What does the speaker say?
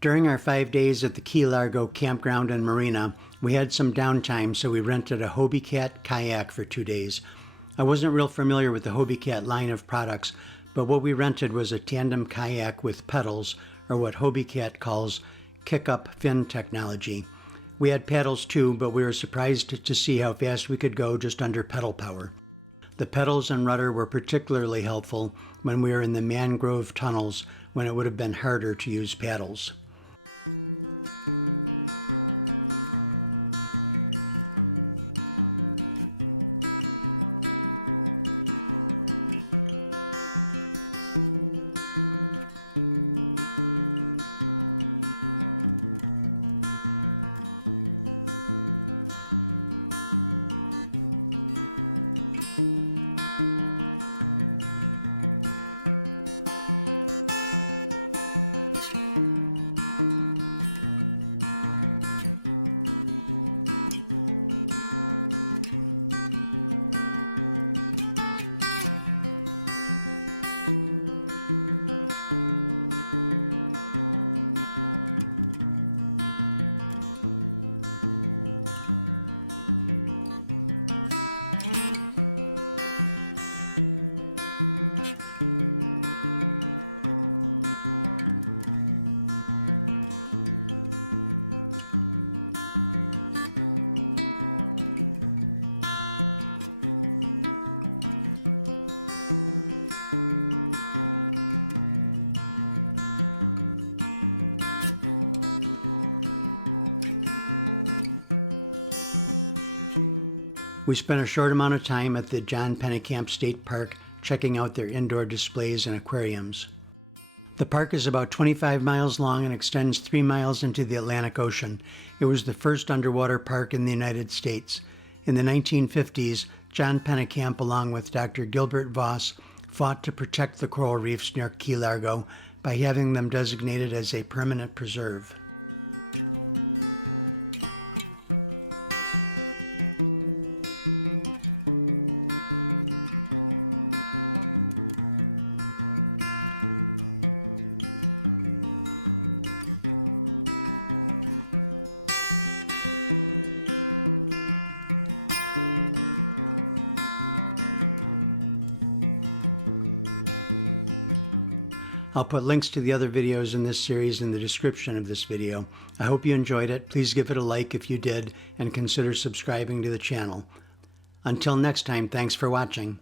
During our 5 days at the Key Largo campground and marina, we had some downtime, so we rented a Hobie Cat kayak for 2 days. I wasn't real familiar with the Hobie Cat line of products, but what we rented was a tandem kayak with pedals, or what Hobie Cat calls kick-up fin technology. We had paddles too, but we were surprised to see how fast we could go just under pedal power. The pedals and rudder were particularly helpful when we were in the mangrove tunnels, when it would have been harder to use paddles. We spent a short amount of time at the John Pennekamp State Park checking out their indoor displays and aquariums. The park is about 25 miles long and extends 3 miles into the Atlantic Ocean. It was the first underwater park in the United States. In the 1950s, John Pennekamp, along with Dr. Gilbert Voss, fought to protect the coral reefs near Key Largo by having them designated as a permanent preserve. I'll put links to the other videos in this series in the description of this video. I hope you enjoyed it. Please give it a like if you did, and consider subscribing to the channel. Until next time, thanks for watching.